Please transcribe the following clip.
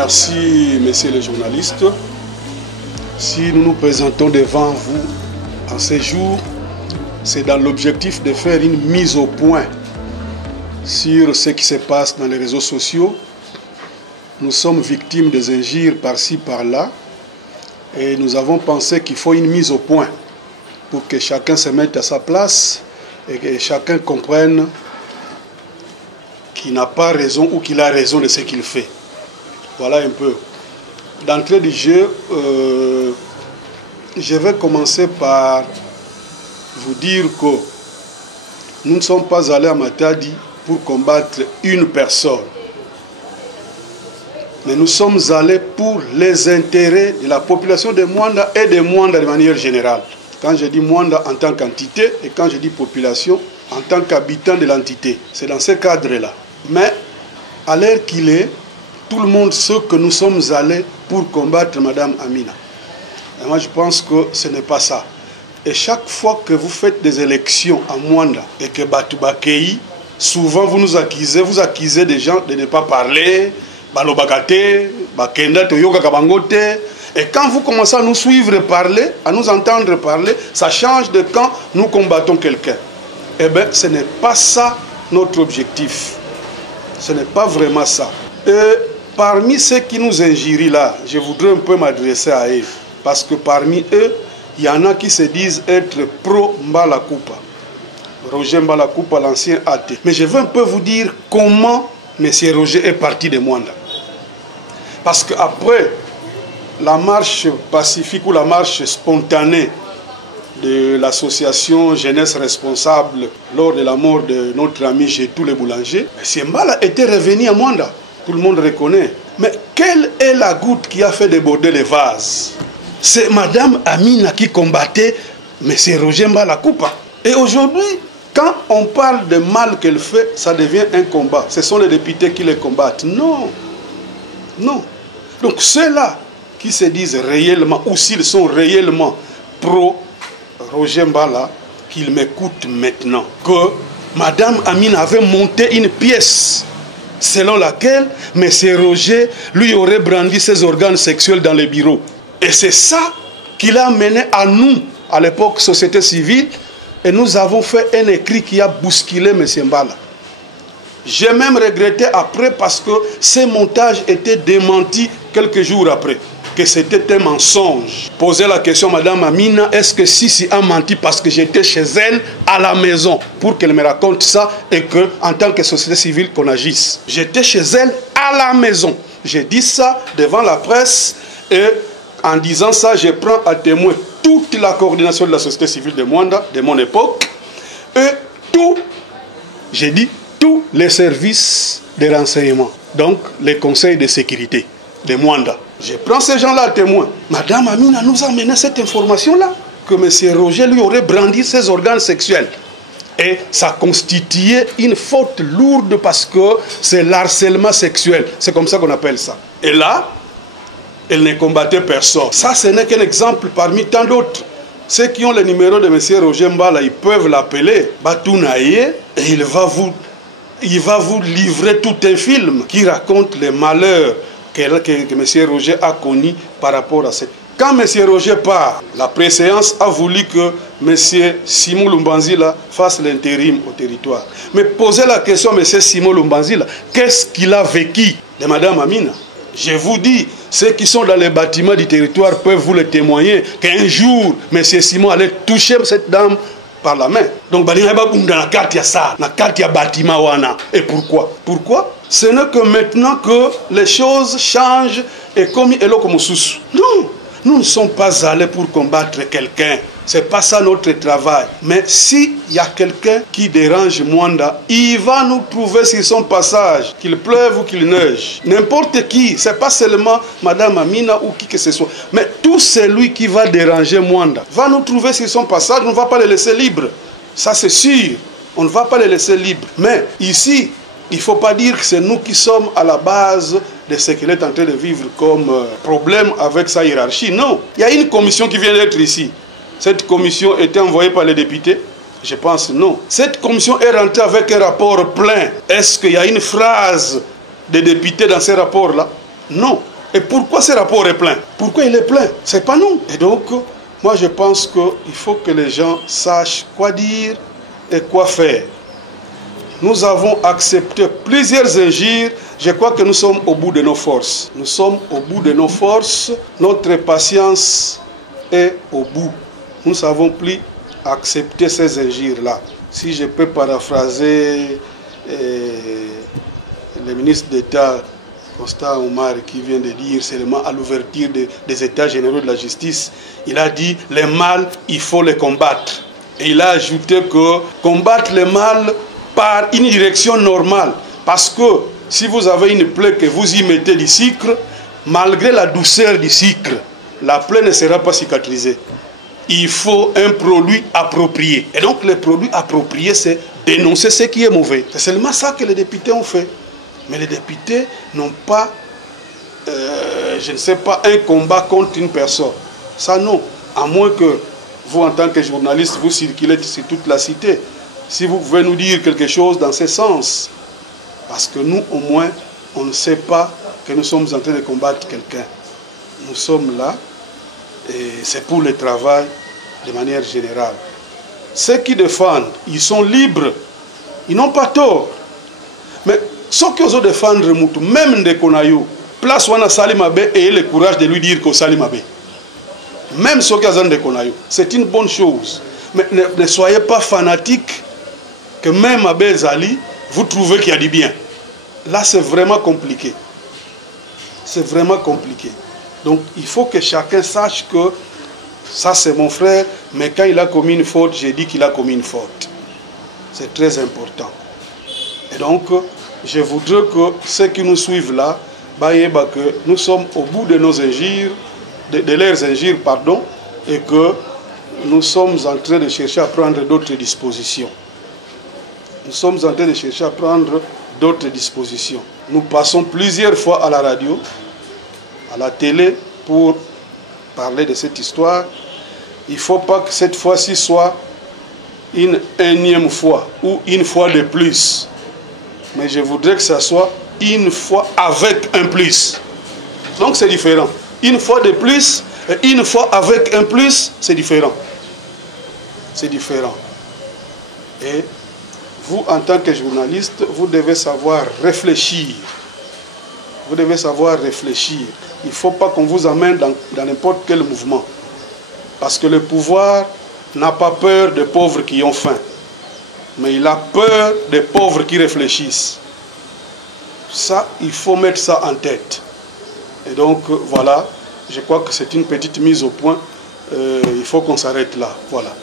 Merci, messieurs les journalistes. Si nous nous présentons devant vous en ces jours, c'est dans l'objectif de faire une mise au point sur ce qui se passe dans les réseaux sociaux. Nous sommes victimes des injures par-ci, par-là, et nous avons pensé qu'il faut une mise au point pour que chacun se mette à sa place et que chacun comprenne qu'il n'a pas raison ou qu'il a raison de ce qu'il fait. Voilà un peu. D'entrée du jeu, je vais commencer par vous dire que nous ne sommes pas allés à Matadi pour combattre une personne. Mais nous sommes allés pour les intérêts de la population de Mwanda et de Mwanda de manière générale. Quand je dis Mwanda en tant qu'entité et quand je dis population en tant qu'habitant de l'entité. C'est dans ce cadre-là. Mais à l'heure qu'il est, tout le monde sait que nous sommes allés pour combattre Madame Amina. Et moi, je pense que ce n'est pas ça. Et chaque fois que vous faites des élections à Mwanda et que Batubakei, souvent vous nous accusez des gens de ne pas parler, balobakate, bakenda toyoka kabangote. Et quand vous commencez à nous suivre parler, à nous entendre parler, ça change de quand nous combattons quelqu'un. Eh bien, ce n'est pas ça notre objectif. Ce n'est pas vraiment ça. Et parmi ceux qui nous injurient là, je voudrais un peu m'adresser à eux. Parce que parmi eux, il y en a qui se disent être pro-Mbala Kupa. Roger Mbala Kupa, l'ancien athée. Mais je veux un peu vous dire comment M. Roger est parti de Mwanda. Parce qu'après la marche pacifique ou la marche spontanée de l'association Jeunesse Responsable lors de la mort de notre ami Gétou le boulanger, M. Mbala était revenu à Mwanda. Tout le monde reconnaît. Mais quelle est la goutte qui a fait déborder les vases? C'est Madame Amina qui combattait M. Roger Mbala Kupa. Et aujourd'hui, quand on parle de mal qu'elle fait, ça devient un combat. Ce sont les députés qui les combattent. Non. Non. Donc ceux-là qui se disent réellement, ou s'ils sont réellement pro-Roger Mbala, qu'ils m'écoutent maintenant, que Madame Amina avait monté une pièce selon laquelle M. Roger lui aurait brandi ses organes sexuels dans les bureaux. Et c'est ça qui l'a mené à nous, à l'époque société civile, et nous avons fait un écrit qui a bousculé M. Mbala. J'ai même regretté après parce que ces montages étaient démentis quelques jours après, que c'était un mensonge. Poser la question à Madame Amina, est-ce que Sisi a menti parce que j'étais chez elle à la maison pour qu'elle me raconte ça et que, en tant que société civile, qu'on agisse. J'étais chez elle à la maison. J'ai dit ça devant la presse et en disant ça, je prends à témoin toute la coordination de la société civile de Mwanda, de mon époque, et j'ai dit, tous les services de renseignement, donc les conseils de sécurité de Mwanda. Je prends ces gens-là à témoin. Madame Amina nous a amené cette information-là, que M. Roger lui aurait brandi ses organes sexuels. Et ça constituait une faute lourde parce que c'est l'harcèlement sexuel. C'est comme ça qu'on appelle ça. Et là, elle ne combattait personne. Ça, ce n'est qu'un exemple parmi tant d'autres. Ceux qui ont le numéro de M. Roger Mbala, ils peuvent l'appeler Batounaye et il va vous livrer tout un film qui raconte les malheurs que M. Roger a connus par rapport à cette. Quand M. Roger part, la préséance a voulu que M. Simon Lumbanzila fasse l'intérim au territoire. Mais posez la question à M. Simon Lumbanzila, qu'est-ce qu'il a vécu de Mme Amina? Je vous dis, ceux qui sont dans les bâtiments du territoire peuvent vous le témoigner, qu'un jour, M. Simon allait toucher cette dame par la main. Donc, et pourquoi? Pourquoi? Ce n'est que maintenant que les choses changent et comme non, nous ne sommes pas allés pour combattre quelqu'un. Ce n'est pas ça notre travail. Mais s'il y a quelqu'un qui dérange Mwanda, il va nous trouver sur son passage, qu'il pleuve ou qu'il neige. N'importe qui, ce n'est pas seulement Madame Amina ou qui que ce soit. Mais tout celui qui va déranger Mwanda va nous trouver sur son passage, on ne va pas le laisser libre. Ça c'est sûr, on ne va pas le laisser libre. Mais ici, il ne faut pas dire que c'est nous qui sommes à la base de ce qu'elle est en train de vivre comme problème avec sa hiérarchie. Non, il y a une commission qui vient d'être ici. Cette commission était envoyée par les députés? Je pense non. Cette commission est rentrée avec un rapport plein. Est-ce qu'il y a une phrase des députés dans ces rapports-là? Non. Et pourquoi ce rapport est plein? Pourquoi il est plein? C'est pas nous. Et donc, moi je pense qu'il faut que les gens sachent quoi dire et quoi faire. Nous avons accepté plusieurs injures. Je crois que nous sommes au bout de nos forces. Nous sommes au bout de nos forces. Notre patience est au bout. Nous ne savons plus accepter ces injures-là. Si je peux paraphraser le ministre d'État Constant Omar qui vient de dire seulement à l'ouverture des États généraux de la justice, il a dit les mal, il faut les combattre. Et il a ajouté que combattre le mal par une direction normale. Parce que si vous avez une plaie que vous y mettez du sucre, malgré la douceur du sucre, la plaie ne sera pas cicatrisée. Il faut un produit approprié. Et donc le produit approprié, c'est dénoncer ce qui est mauvais. C'est seulement ça que les députés ont fait. Mais les députés n'ont pas, je ne sais pas, un combat contre une personne. Ça non. À moins que vous, en tant que journaliste, vous circulez sur toute la cité. Si vous pouvez nous dire quelque chose dans ce sens. Parce que nous, au moins, on ne sait pas que nous sommes en train de combattre quelqu'un. Nous sommes là. Et c'est pour le travail de manière générale. Ceux qui défendent, ils sont libres. Ils n'ont pas tort. Mais ceux qui osent défendre Moutou, même Ndekonayo, place Wana Salimabe et ayez le courage de lui dire qu'au Salimabe. Même ceux qui ont Ndekonayo. C'est une bonne chose. Mais ne soyez pas fanatiques que même Abel Zali, vous trouvez qu'il y a du bien. Là, c'est vraiment compliqué. C'est vraiment compliqué. Donc, il faut que chacun sache que ça, c'est mon frère, mais quand il a commis une faute, j'ai dit qu'il a commis une faute. C'est très important. Et donc, je voudrais que ceux qui nous suivent là, que nous sommes au bout de nos injures, de leurs injures, pardon, et que nous sommes en train de chercher à prendre d'autres dispositions. Nous sommes en train de chercher à prendre d'autres dispositions. Nous passons plusieurs fois à la radio, à la télé, pour parler de cette histoire. Il ne faut pas que cette fois-ci soit une énième fois ou une fois de plus. Mais je voudrais que ça soit une fois avec un plus. Donc c'est différent. Une fois de plus et une fois avec un plus, c'est différent. C'est différent. Et vous, en tant que journaliste, vous devez savoir réfléchir. Vous devez savoir réfléchir. Il ne faut pas qu'on vous amène dans n'importe quel mouvement. Parce que le pouvoir n'a pas peur des pauvres qui ont faim. Mais il a peur des pauvres qui réfléchissent. Ça, il faut mettre ça en tête. Et donc, voilà, je crois que c'est une petite mise au point. Il faut qu'on s'arrête là. Voilà.